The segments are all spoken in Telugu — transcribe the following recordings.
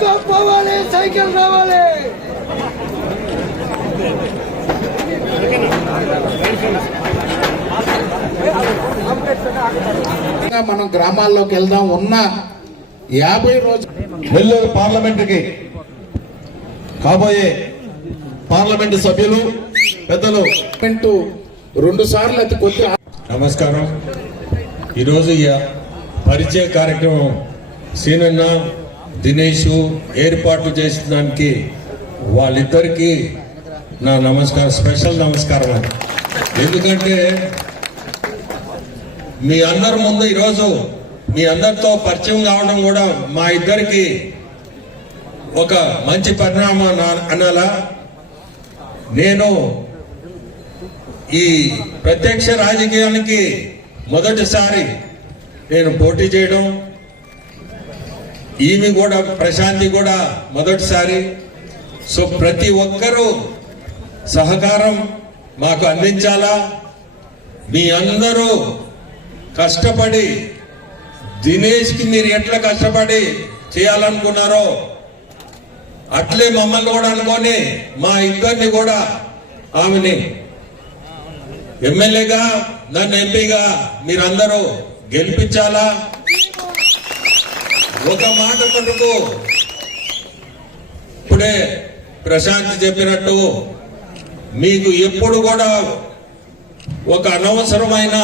సైకిల్ పోవాలి సైకిల్ రావాలి. ఇంకా మనం గ్రామాల్లోకి వెళ్దాం. ఉన్న యాభై రోజులు నెల్లూరు పార్లమెంటుకి కాబోయే పార్లమెంటు సభ్యులు పెద్దలు. రెండు సార్లు అతి కొద్ది నమస్కారం. ఈరోజు పరిచయ కార్యక్రమం సీనన్న దినేష్ ఏర్పాట్లు చేసిన దానికి వాళ్ళిద్దరికీ నా నమస్కారం స్పెషల్ నమస్కారం అండి. ఎందుకంటే మీ అందరి ముందు ఈరోజు మీ అందరితో పరిచయం కావడం కూడా మా ఇద్దరికి ఒక మంచి పరిణామం అనాలా. నేను ఈ ప్రత్యక్ష రాజకీయానికి మొదటిసారి నేను పోటీ చేయడం ఈమె కూడా ప్రశాంతి కూడా మొదటిసారి. సో ప్రతి ఒక్కరూ సహకారం మాకు అందించాలా? మీ అందరూ కష్టపడి దినేష్కి మీరు ఎట్లా కష్టపడి చేయాలనుకున్నారో అట్లే మమ్మల్ని కూడా అనుకొని మా ఇద్దరిని కూడా ఆమెని ఎమ్మెల్యేగా నన్ను ఎంపీగా మీరందరూ గెలిపించాలా? ఒక మాట మటుకు ఇప్పుడే ప్రశాంత్ చెప్పినట్టు మీకు ఎప్పుడు కూడా ఒక అనవసరమైన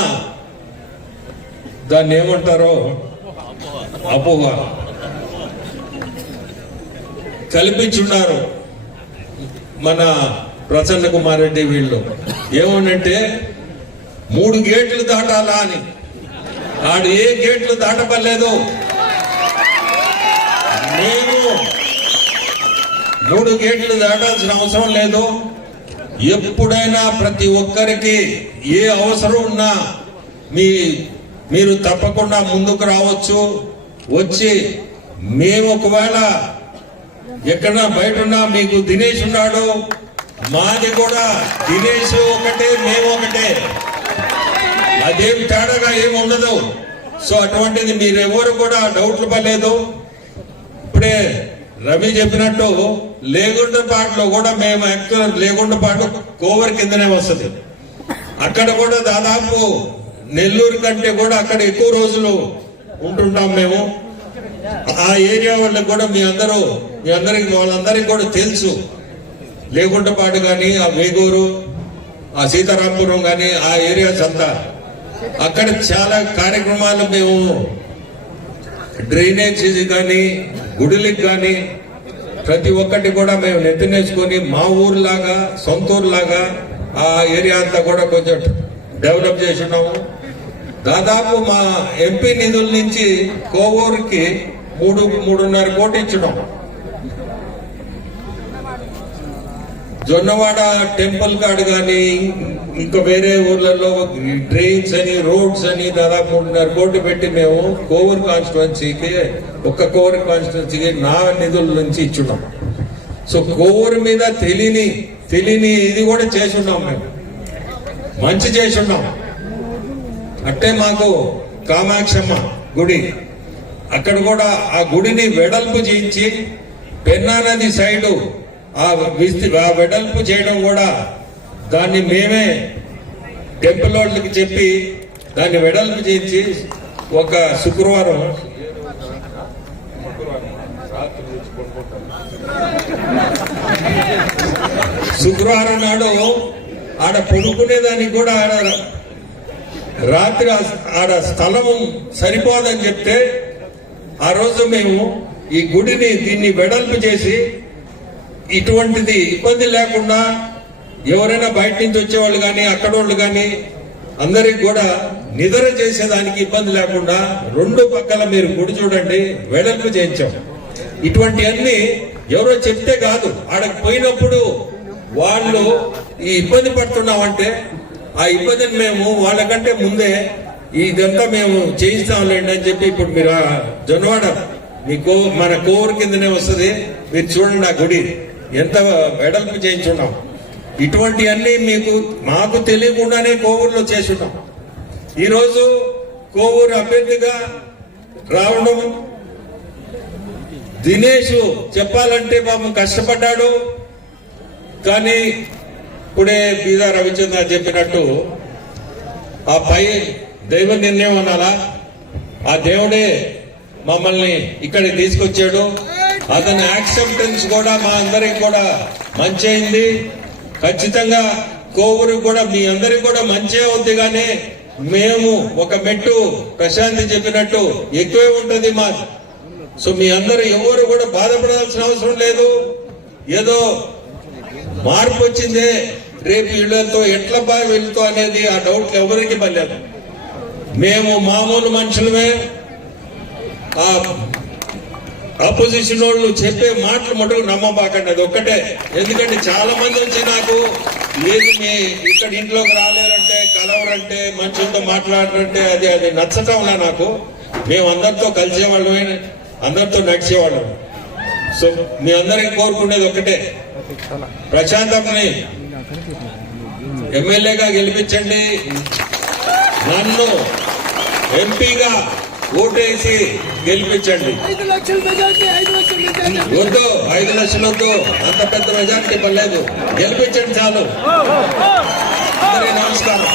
దాన్ని ఏమంటారో? అపోహ. కల్పించున్నారు మన ప్రసన్న కుమార్ రెడ్డి వీళ్ళు. ఏమనంటే మూడు గేట్లు దాటాలా అని. ఆడు ఏ గేట్లు దాటపడలేదు నేను మూడు గేట్లు దాటాల్సిన అవసరం లేదు. ఎప్పుడైనా ప్రతి ఒక్కరికి ఏ అవసరం ఉన్నా మీ మీరు తప్పకుండా ముందుకు రావచ్చు. వచ్చి మేము ఒకవేళ ఎక్కడన్నా బయట ఉన్నా మీకు దినేష్ ఉన్నాడు. మాది కూడా దినేష్ ఒకటే మేము ఒకటే. అదేం తేడాగా ఏమి ఉండదు. సో అటువంటిది మీరెవరు కూడా డౌట్లు పడలేదు. ఇప్పుడే రవి చెప్పినట్టు లేగుండపాటులో కూడా మేము యాక్చువల్ లేగుండపాటు కోవర్ కిందనే వస్తుంది. అక్కడ కూడా దాదాపు నెల్లూరు కంటే కూడా అక్కడ ఎక్కువ రోజులు ఉంటుంటాం మేము. ఆ ఏరియా వాళ్ళకి కూడా మీ అందరూ మీ అందరికి వాళ్ళందరికీ కూడా తెలుసు. లేకుంటపాటు కానీ ఆ వేగూరు ఆ సీతారాంపురం కానీ ఆ ఏరియాస్ అంతా. అక్కడ చాలా కార్యక్రమాలు మేము డ్రైనేజ్ కానీ గుడులకు కానీ ప్రతి ఒక్కటి కూడా మేము నెత్తినేసుకొని మా ఊర్లాగా సొంత ఊర్లాగా ఆ ఏరియా అంతా కూడా కొంచెం డెవలప్ చేసినాము. దాదాపు మా ఎంపీ నిధుల నుంచి కోవూరుకి మూడు మూడున్నర కోటి ఇచ్చినాం. జొన్నవాడ టెంపుల్ కాడ కానీ ఇంకా వేరే ఊర్లలో డ్రైన్స్ అని రోడ్స్ అని దాదాపు మూడున్నర కోట్లు పెట్టి మేము కోవూరు కాన్స్టిట్యున్సీకి ఒక్క కోవూరు కాన్స్టిట్యున్సీకి నా నిధుల నుంచి ఇచ్చున్నాం. సో కోవూరు మీద తెలియని తెలియని ఇది కూడా చేసి ఉన్నాం మేము. మంచి చేసి ఉన్నాం అట్టే మాకు కామాక్షమ్మ గుడి. అక్కడ కూడా ఆ గుడిని వెడల్పు చేయించి పెన్నా నది సైడు ఆ విస్తి ఆ వెడల్పు చేయడం కూడా దాన్ని మేమే టెంపుల్ వాళ్ళకి చెప్పి దాన్ని వెడల్పు చేయించి ఒక శుక్రవారం శుక్రవారం నాడు ఆడ పడుకునేదానికి కూడా ఆడ రాత్రి ఆడ స్థలం సరిపోదని చెప్తే ఆ రోజు మేము ఈ గుడిని దీన్ని వెడల్పు చేసి ఇటువంటిది ఇబ్బంది లేకుండా ఎవరైనా బయట నుంచి వచ్చేవాళ్ళు కానీ అక్కడ వాళ్ళు కానీ అందరికి కూడా నిద్ర చేసేదానికి ఇబ్బంది లేకుండా రెండు పక్కల మీరు గుడి చూడండి వెడల్పు చేయించాం. ఇటువంటివన్నీ ఎవరో చెప్తే కాదు. ఆడకు పోయినప్పుడు వాళ్ళు ఈ ఇబ్బంది పడుతున్నామంటే ఆ ఇబ్బందిని మేము వాళ్ళకంటే ముందే ఇదంతా మేము చేయిస్తాంలేండి అని చెప్పి ఇప్పుడు మీరు జొన్నవాడ మీ కో మన కోవర్ కిందనే వస్తుంది. మీరు చూడండి ఆ గుడి. ఎంత వెడల్పు చేయించున్నాం? ఇటువంటివన్నీ మీకు మాకు తెలియకుండానే కోవూరులో చేస్తున్నాం ఈరోజు కోవూరు అభ్యర్థిగా రావడం దినేష్ చెప్పాలంటే పాపం కష్టపడ్డాడు. కానీ ఇప్పుడే బీదా రవిచంద్ర చెప్పినట్టు ఆ పై దైవ నిర్ణయం అనాలా? ఆ దేవుడే మమ్మల్ని ఇక్కడికి తీసుకొచ్చాడు. అతని యాక్సెప్టెన్స్ కూడా మా అందరికి కూడా మంచి అయింది ఖచ్చితంగా కోవూరు కూడా మీ అందరికి కూడా మంచి ఉంది కానీ మేము ఒక మెట్టు ప్రశాంతి చెప్పినట్టు ఎక్కువే ఉంటుంది మా సో మీ అందరూ ఎవరు కూడా బాధపడాల్సిన అవసరం లేదు. ఏదో మార్పు వచ్చిందే రేపు వీళ్ళతో ఎట్లా బాగా వెళ్తూ అనేది ఆ డౌట్ ఎవరికి పర్లేదు మేము మామూలు మనుషులమే. ఆ అపోజిషన్ వాళ్ళు చెప్పే మాటలు మటుకు నమ్మబాకండి అది ఒక్కటే ఎందుకంటే చాలా మంది వచ్చి నాకు లేదు మీ ఇక్కడ ఇంట్లోకి రాలేరంటే కలవరంటే మనుషులతో మాట్లాడరంటే అది అది నచ్చటంలా నాకు. మేము అందరితో కలిసేవాళ్ళమే అందరితో నడిచేవాళ్ళం. సో మీ అందరికి కోరుకునేది ఒకటే ప్రశాంతమ్మని ఎమ్మెల్యేగా గెలిపించండి. నన్ను ఎంపీగా ఓటేసి గెలిపించండి. వద్దు ఐదు లక్షలు వద్దు. అంత పెద్ద మెజార్టీ పర్లేదు. గెలిపించండి చాలు. నమస్కారం.